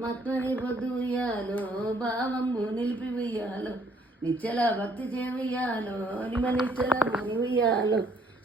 మత్వని పొద్దు ఉయ్యాలో భావంబు నిలిపి ఉయ్యాలో నిచ్చల భక్తి చేయాలో నిమ నిచ్చల ముని ఉయ్యాలో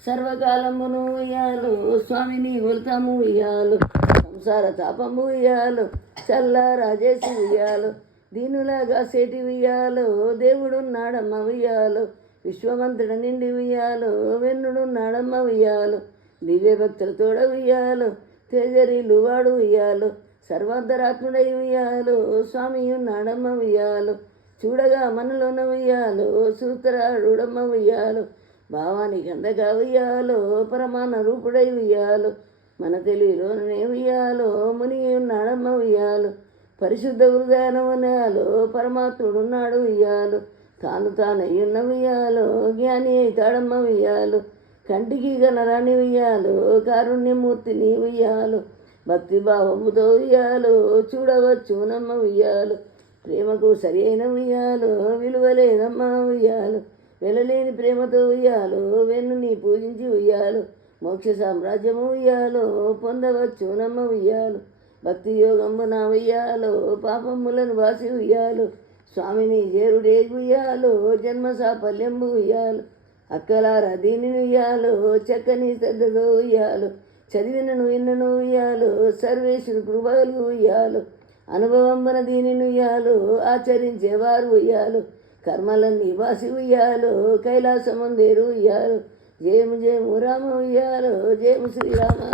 సర్వకాలమును ఉయ్యాలో స్వామిని ఉల్తము ఉయ్యాలు సంసార తాపము ఉయ్యాలో చల్ల రాజేసి ఉయ్యాలో దీనులాగా సేటి ఉయ్యాలో దేవుడున్నాడమ్మ ఉయ్యాలు విశ్వమంతుడు నిండి ఉయ్యాలు వెన్నుడున్నాడమ్మ ఉయ్యాలు దివ్య భక్తులతోడ ఉయ్యాలో తేజరీలు వాడు ఉయ్యాలు సర్వాంతరాత్ముడై ఉయ్యాలో స్వామి ఉన్నాడమ్మ ఉయ్యాలో చూడగా మనలోన ఉయ్యాలో సూత్రారుడమ్మ ఉయ్యాలో భావానికి అందగా ఉయ్యాలో పరమాన రూపుడై ఉయ్యాలో మన తెలివిలోనే ఉయ్యాలో ముని ఉన్నాడమ్మ ఉయ్యాలో పరిశుద్ధ హృదయాన పరమాత్ముడు ఉన్నాడు ఉయ్యాలో తాను తానయ్యున్న ఉయ్యాలో జ్ఞాని అవుతాడమ్మ ఉయ్యాలో కంటికి గనరాని ఉయ్యాలో కారుణ్యమూర్తిని ఉయ్యాలో భక్తి భావముతో ఉయ్యాలో. చూడవచ్చు నమ్మ ఉయ్యాలు ప్రేమకు సరి అయిన ఉయ్యాలో విలువలేనమ్మ ఉయ్యాలు. వెళ్ళలేని ప్రేమతో ఉయ్యాలో వెన్నుని పూజించి ఉయ్యాలు. మోక్ష సామ్రాజ్యము ఉయ్యాలో పొందవచ్చు నమ్మ ఉయ్యాలు. భక్తి యోగము నా ఉయ్యాలో పాపములను వాసి ఉయ్యాలు. స్వామిని చేరుడే ఉయ్యాలు జన్మ సాఫల్యంబు ఉయ్యాలు. అక్కలారా దీనిని ఉయ్యాలో చక్కని శ్రద్ధతో ఉయ్యాలు. చదివినను ఎన్నను ఉయ్యాలో? సర్వేశ్వరు కృపలు అనుభవం అనుభవంబన దీనిని ఉయ్యాలో. ఆచరించేవారు ఉయ్యాలో. కర్మలన్నీ వాసి ఉయ్యాలో. కైలాసమందేరు ఉయ్యాలు. జయము జయము రామ ఉయ్యాలో. జయము శ్రీరామ.